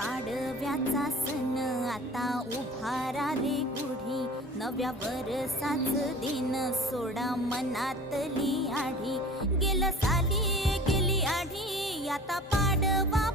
पाडव्याचा सण आता उभारा रे गुढी, नव्या वरसाच दिन सोडा मनातली आढी. गेलं साली गेली आढी, आता पाडवा